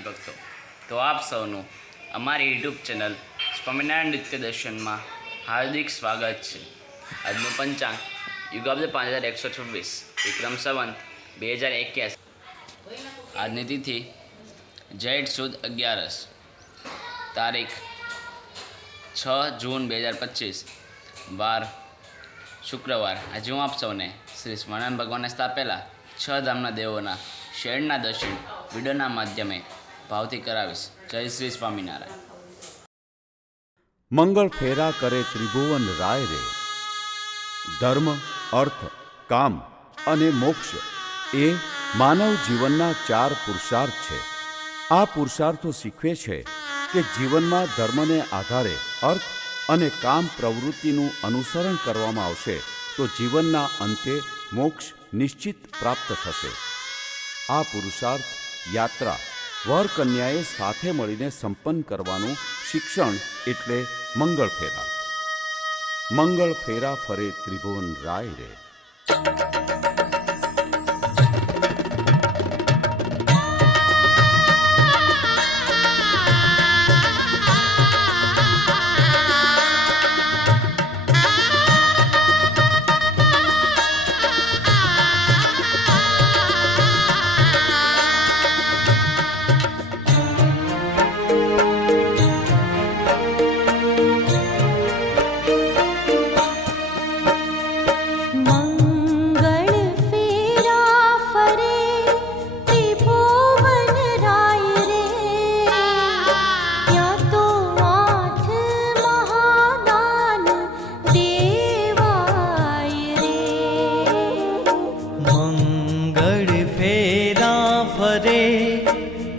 સ્વામિનારાયણ ભક્તો, તો આપ સૌનું અમારી યુટ્યુબ ચેનલ સ્વામિનારાયણ નિત્ય દર્શનમાં હાર્દિક સ્વાગત છે. આજનું પંચાંગ યુગાબ્દ 5126 વિક્રમ સંવત 2081. આજની તિથિ જેઠ સુદ 11, તારીખ 6 જૂન 2025, વાર શુક્રવાર. આજે હું આપ સૌને શ્રી સ્વામિનારાયણ ભગવાનને સ્થાપેલા 6 ધામના દેવોના શેડના દર્શન વિડીયોના માધ્યમે ભાવથી કરાવીશ. જય શ્રી સ્વામિનારાયણ. મંગળ ફેરા કરે ત્રિભુવન રાય રે. ધર્મ, અર્થ, કામ અને મોક્ષ એ માનવ જીવનના 4 પુરુષાર્થ છે. આ પુરુષાર્થો શીખવે છે કે જીવનમાં ધર્મને આધારે અર્થ અને કામ પ્રવૃત્તિનું અનુસરણ કરવામાં આવશે તો જીવનના અંતે મોક્ષ નિશ્ચિત પ્રાપ્ત થશે. આ પુરુષાર્થ યાત્રા વર કન્યાએ સાથે મળીને સંપન્ન કરવાનું શિક્ષણ એટલે મંગળ ફેરા. મંગળ ફેરા ફરે ત્રિભુવન રાય રે.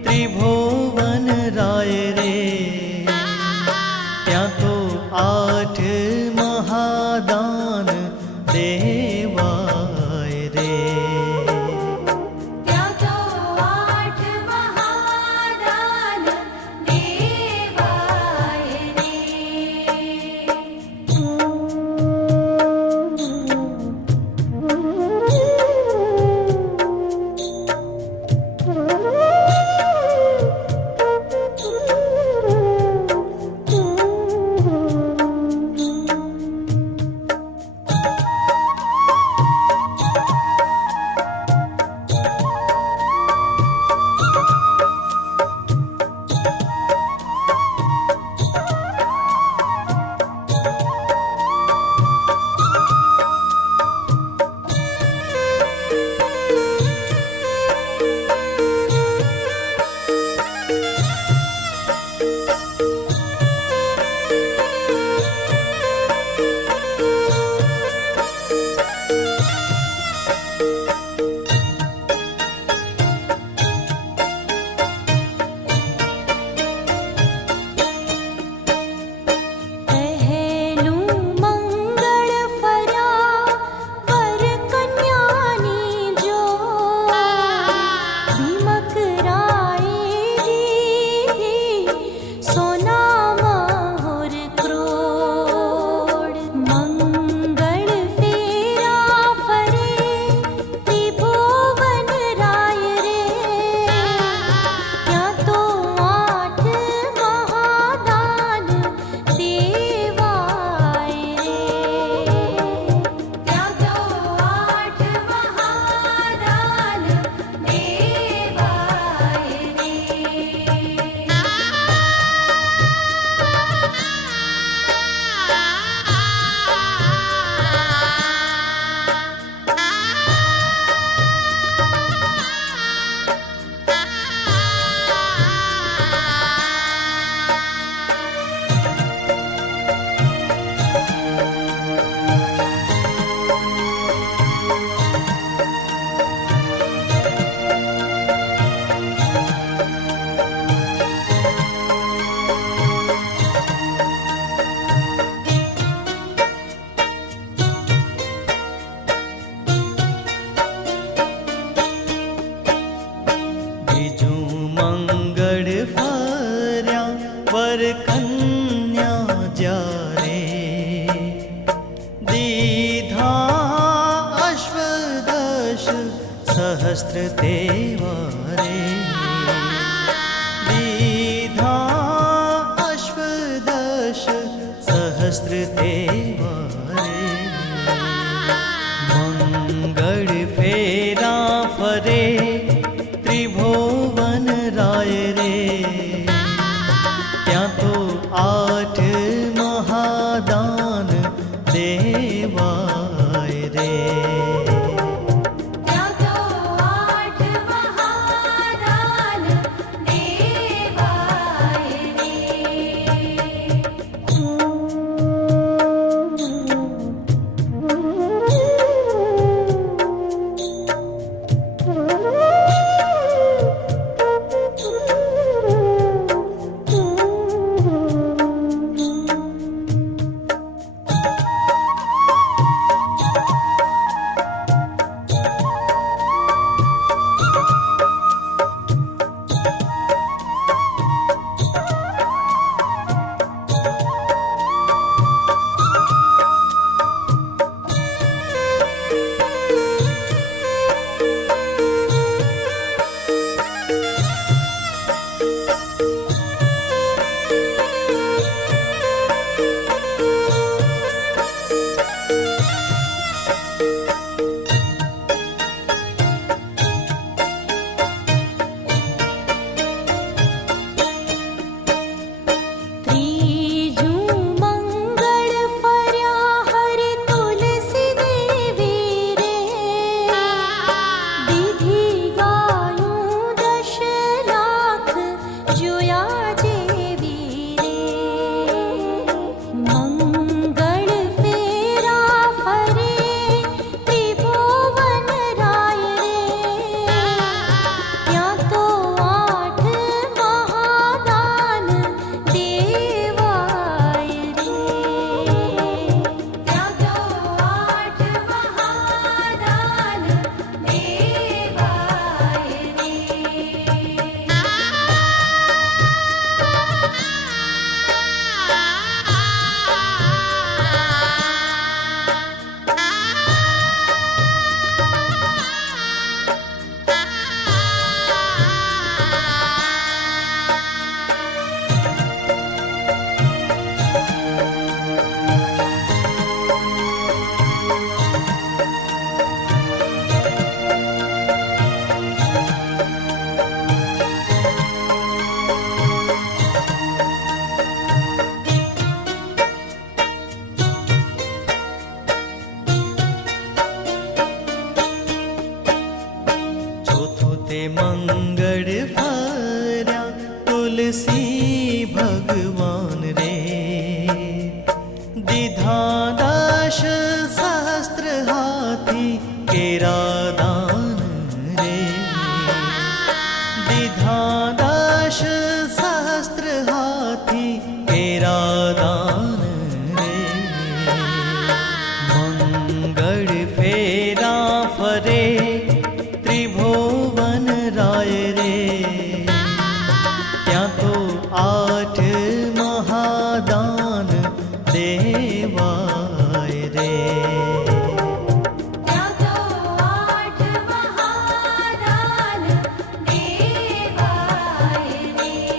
ત્રિભુવન રાય રે, ત્યાં તો 8 મહાદાન દેવાય રે. ત્યાં તો 8 મહાદાન દેવાય રે. વર કન્યા જ્યારે દીધા અશ્વદશ સહસ્ત્ર તેવારે. તેવા રે મંગળ ફેરા ફરે ત્રિભુવન રાય રે ત્યાં તો 8 મહાદાન દેવાય રે ત્યાં તો 8 મહાદાન દેવાય રે મંગળ ફર્યા તુલસી ભગવાન રે દીધા 10 સહસ્ત્ર હાથી કેરા દાન રે દીધા 10 સહસ્ત્ર હાથી કેરા દાન રે મંગળ ફેરા ફરે ત્રિભુવન રાય રે ત્યાં તો 8 મહાદાન દેવાય રે ત્યાં તો 8 મહાદાન દેવાય રે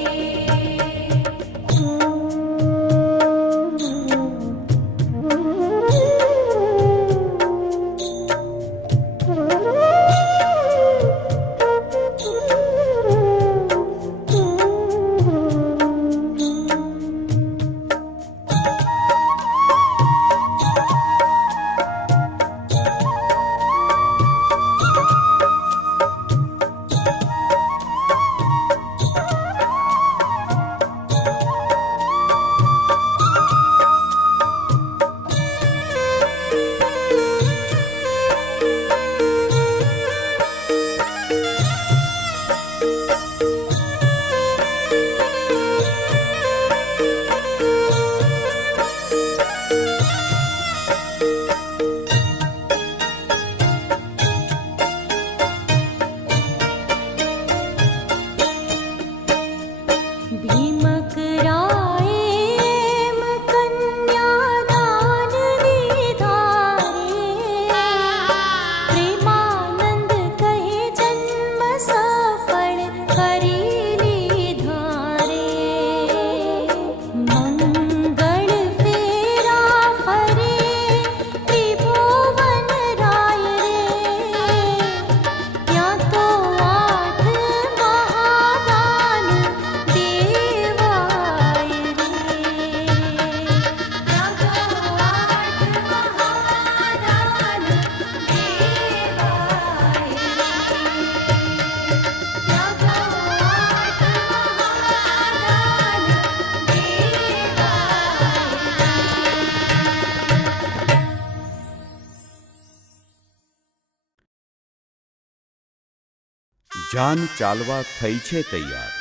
જાન ચાલવા થઈ છે તૈયાર.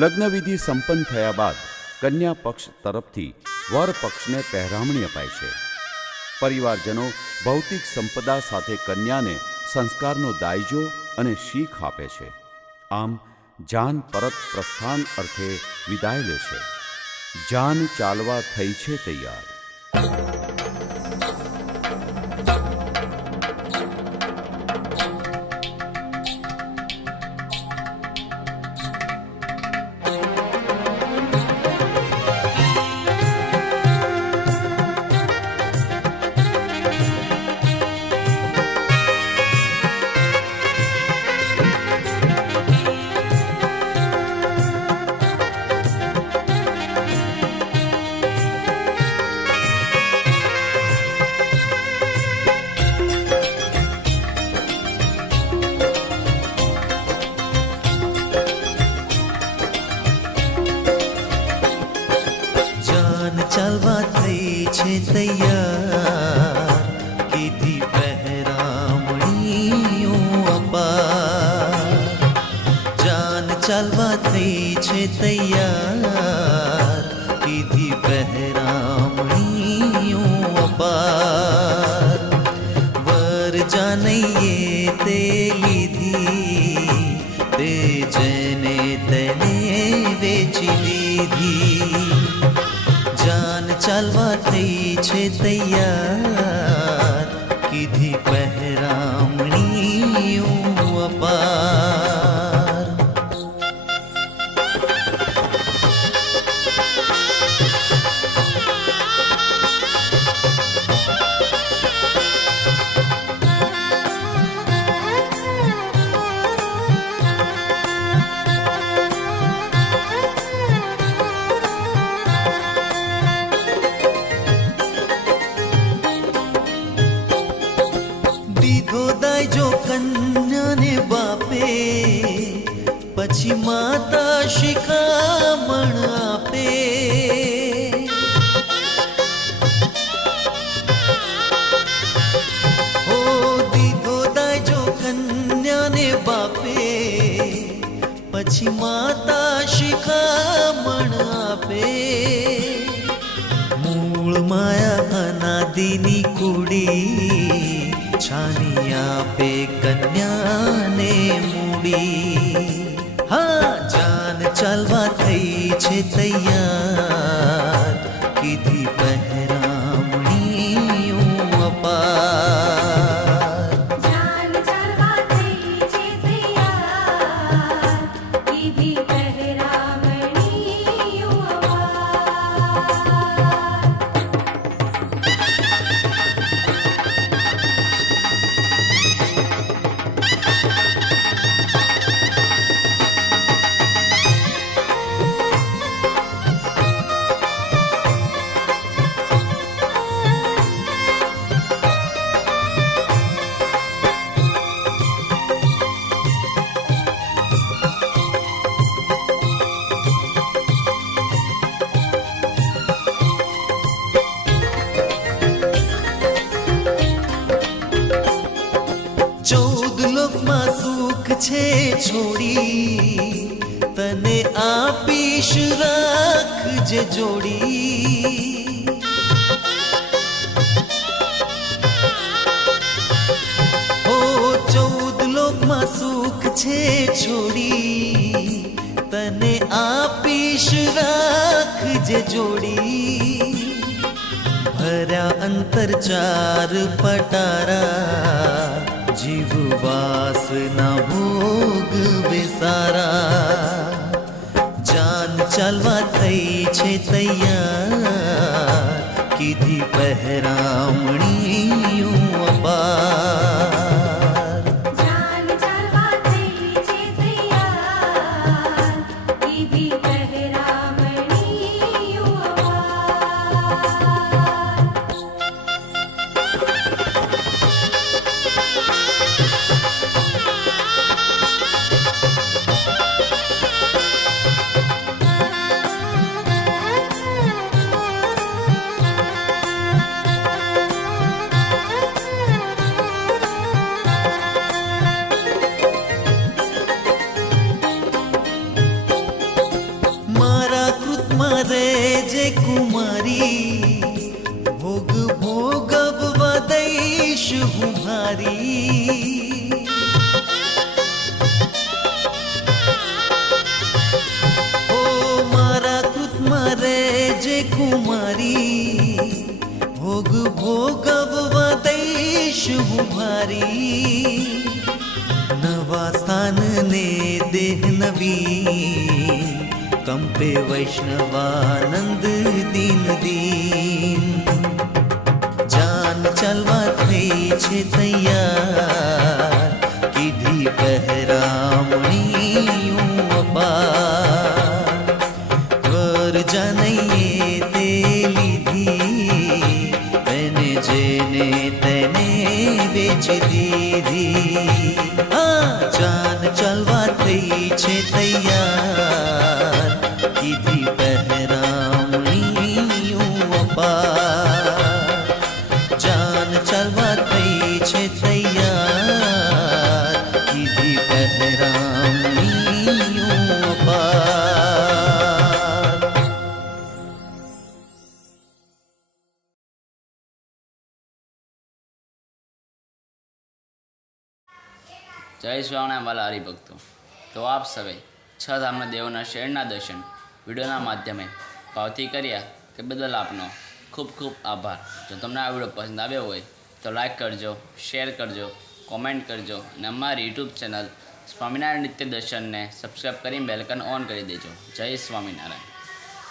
લગ્નવિધિ સંપન્ન થયા બાદ કન્યા પક્ષ તરફથી વર પક્ષને પહેરામણી અપાય છે. પરિવારજનો ભૌતિક સંપદા સાથે કન્યાને સંસ્કારનો દાયજો અને શીખ આપે છે. આમ જાન પરત પ્રસ્થાન અર્થે વિદાય લે છે. જાન ચાલવા થઈ છે તૈયાર. ચાલવા થઈ છે તૈયાર, કીધી પહેરામણીઓ અપાર. જાન ચાલવા થઈ છે તૈયાર, કીધી પહેરામણીઓ અપાર. વર જાનૈયે તે લીધી, તે જેને તેને વેચી દીધી. જાન ચાલવા થઈ છે તૈયાર, કીધી પહેરામણીઓ અપાર. દીધો દાયજો કન્યાને બાપે, પછી માતા શિખામણ આપે. ઓ દીધો દાયજો કન્યાને બાપે, પછી માતા શિખામણ આપે. મૂળ માયા અનાદિની કુડી, છાની આપે કન્યાને મૂડી. હા, જાન ચાલવા થઈ છે તૈયાર, કીધી પહેરામણીઓ અપાર. જાન ચાલવા થઈ છે તૈયાર, કીધી પહેરામણીઓ અપાર. લોકમાં સુખ છે છોડી, તને આપીશ રાખજે જોડી. ઓ 14 લોકમાં સુખ છે છોડી, તને આપીશ રાખજે જોડી. ભર્યા અંતર 4 પટારા, જીવવાસના ભોગ વિસારા. જાન ચાલવા થઈ છે તૈયાર, કીધી પહેરામણીઓ અપાર. જાન ચાલવા થઈ છે તૈયાર, કીધી પહેરામણીઓ અપાર. કુમારી ભોગ ભોગવવા દઈશ હું ભારી ઓ મારા કૃતમાં રહેજે કુમારી ભોગ ભોગવવા દઈશ હું ભારી નવા સ્થાનને દેહ નવી કંપે વૈષ્ણવાનંદ દીન દીન જાન ચાલવા થઈ છે તૈયાર કીધી પહેરામણીયું અપાર વર જાનૈયે તે લીધી તેને જેને તેને વેચી દીધી જાન ચાલવા થઈ છે તૈયાર કીધી પહેરામણીયું અપાર જાન ચાલવા થઈ છે તૈયાર કીધી પહેરામણીયું અપાર જય સ્વામિનારાયણ વાલા હરિભક્તો. તો આપ સવે છ ધામના દેવોના શહેરના દર્શન વિડીયોના માધ્યમે ભાવથી કર્યા તે બદલ આપનો ખૂબ ખૂબ આભાર. જો તમને આ વિડીયો પસંદ આવ્યો હોય તો લાઈક કરજો, શેર કરજો, કોમેન્ટ કરજો અને અમારી યુટ્યુબ ચેનલ સ્વામિનારાયણ નિત્ય દર્શનને સબસ્ક્રાઈબ કરીને બેલ આઇકન ઓન કરી દેજો. જય સ્વામિનારાયણ.